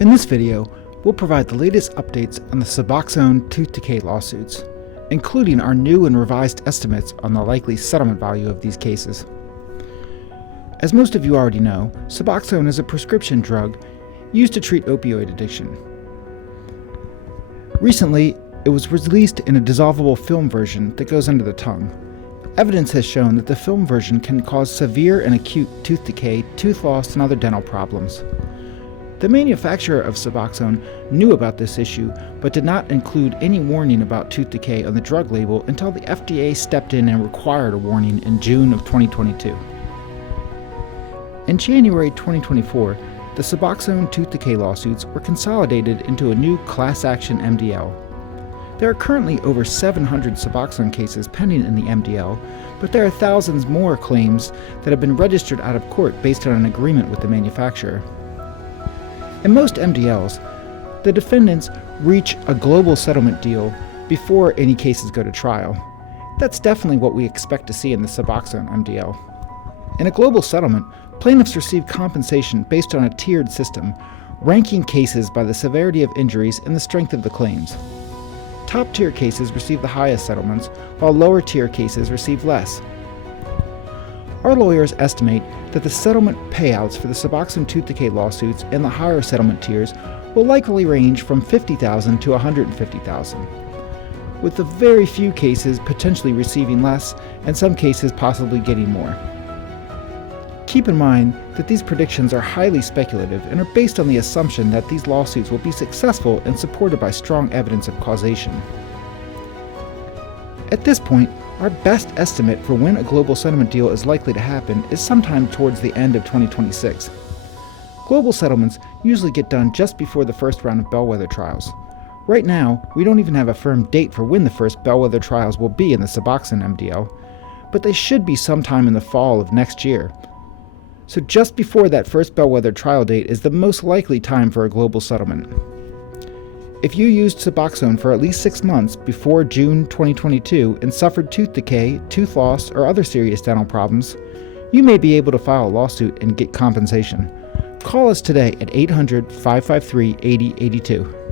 In this video, we'll provide the latest updates on the Suboxone tooth decay lawsuits, including our new and revised estimates on the likely settlement value of these cases. As most of you already know, Suboxone is a prescription drug used to treat opioid addiction. Recently, it was released in a dissolvable film version that goes under the tongue. Evidence has shown that the film version can cause severe and acute tooth decay, tooth loss, and other dental problems. The manufacturer of Suboxone knew about this issue, but did not include any warning about tooth decay on the drug label until the FDA stepped in and required a warning in June of 2022. In January 2024, the Suboxone tooth decay lawsuits were consolidated into a new class action MDL. There are currently over 700 Suboxone cases pending in the MDL, but there are thousands more claims that have been registered out of court based on an agreement with the manufacturer. In most MDLs, the defendants reach a global settlement deal before any cases go to trial. That's definitely what we expect to see in the Suboxone MDL. In a global settlement, plaintiffs receive compensation based on a tiered system, ranking cases by the severity of injuries and the strength of the claims. Top-tier cases receive the highest settlements, while lower-tier cases receive less. Our lawyers estimate that the settlement payouts for the Suboxone tooth decay lawsuits in the higher settlement tiers will likely range from $50,000 to $150,000, with a very few cases potentially receiving less and some cases possibly getting more. Keep in mind that these predictions are highly speculative and are based on the assumption that these lawsuits will be successful and supported by strong evidence of causation. At this point, our best estimate for when a global settlement deal is likely to happen is sometime towards the end of 2026. Global settlements usually get done just before the first round of bellwether trials. Right now, we don't even have a firm date for when the first bellwether trials will be in the Suboxone MDL, but they should be sometime in the fall of next year. So just before that first bellwether trial date is the most likely time for a global settlement. If you used Suboxone for at least 6 months before June 2022 and suffered tooth decay, tooth loss, or other serious dental problems, you may be able to file a lawsuit and get compensation. Call us today at 800-553-8082.